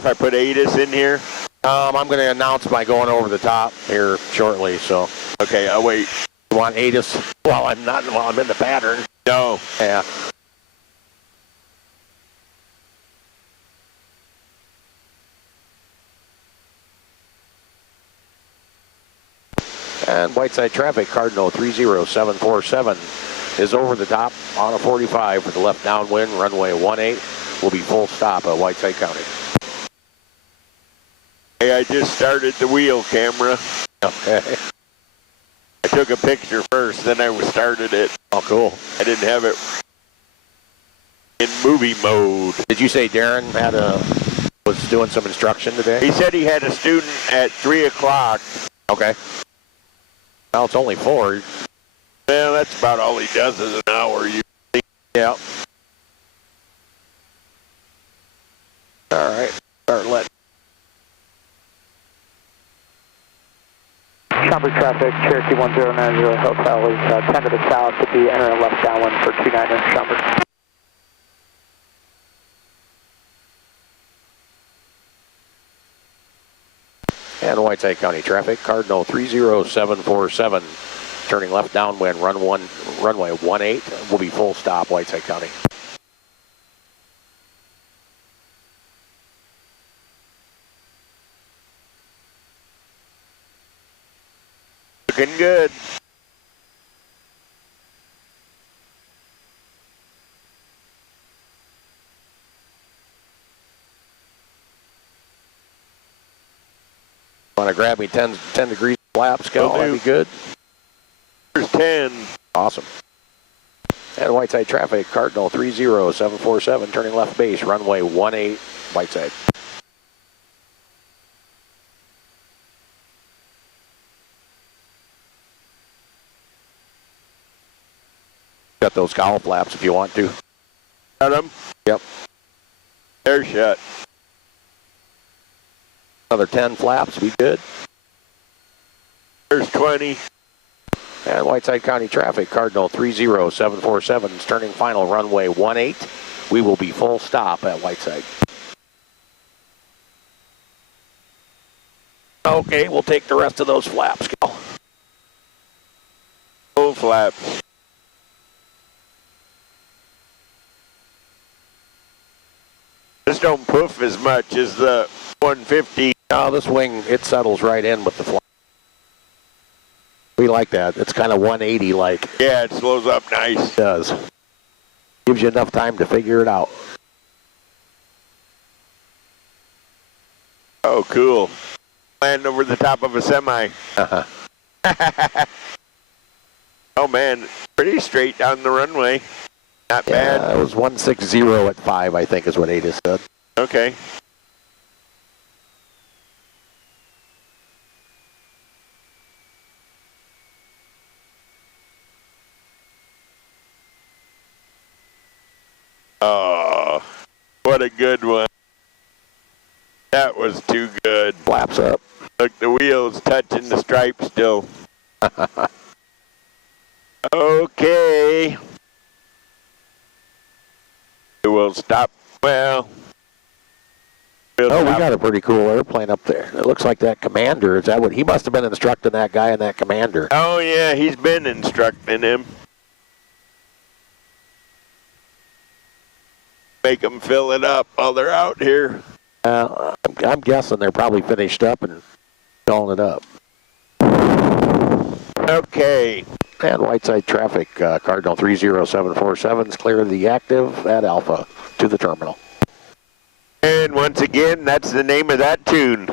if I put ATIS in here? I'm going to announce by going over the top here shortly, so. Okay, I'll wait. You want ATIS while I'm in the pattern? No. Yeah. And Whiteside traffic, Cardinal 30747 is over the top on a 45 for the left downwind, runway 18 will be full stop at Whiteside County. Hey, I just started the wheel camera. Okay. I took a picture first, then I started it. Oh, cool. I didn't have it in movie mode. Did you say Darren was doing some instruction today? He said he had a student at 3 o'clock. Okay. Well, it's only 4. Well, that's about all he does is an hour. Yeah. All right. Start letting. Chopper traffic, Cherokee 1090 Hotel is 10 to the south to be entering left downwind for 29er Chopper. And Whiteside County traffic, Cardinal 30747, turning left downwind, runway 18 will be full stop, Whiteside County. Looking good. Want to grab me 10 degrees flaps, Cal? That'd be good. There's 10. Awesome. And Whiteside traffic, Cardinal 30747, turning left base, runway 18, Whiteside. Got those cowl flaps if you want to. Got them? Yep. They're shut. Another 10 flaps, be good. There's 20. And Whiteside County traffic, Cardinal 30747 is turning final runway 18. We will be full stop at Whiteside. Okay, we'll take the rest of those flaps, Cal. Full flaps. This don't poof as much as the 150. No, this wing, it settles right in with the flap. We like that. It's kind of 180 like. Yeah, it slows up nice. It does. Gives you enough time to figure it out. Oh, cool. Land over the top of a semi. Uh-huh. Oh, man. Pretty straight down the runway. Not bad. It was 160 at 5, I think is what ATIS said. Okay. Oh, what a good one. That was too good. Flaps up. Look, the wheel's touching the stripe still. Okay. We'll stop. Well. We got a pretty cool airplane up there. It looks like that commander. Is that what he must have been instructing that guy in that commander? Oh, yeah, he's been instructing him. Make them fill it up while they're out here. I'm guessing they're probably finished up and filling it up. Okay. And Whiteside traffic, Cardinal 30747 is clear of the active at Alpha to the terminal. And once again, that's the name of that tune.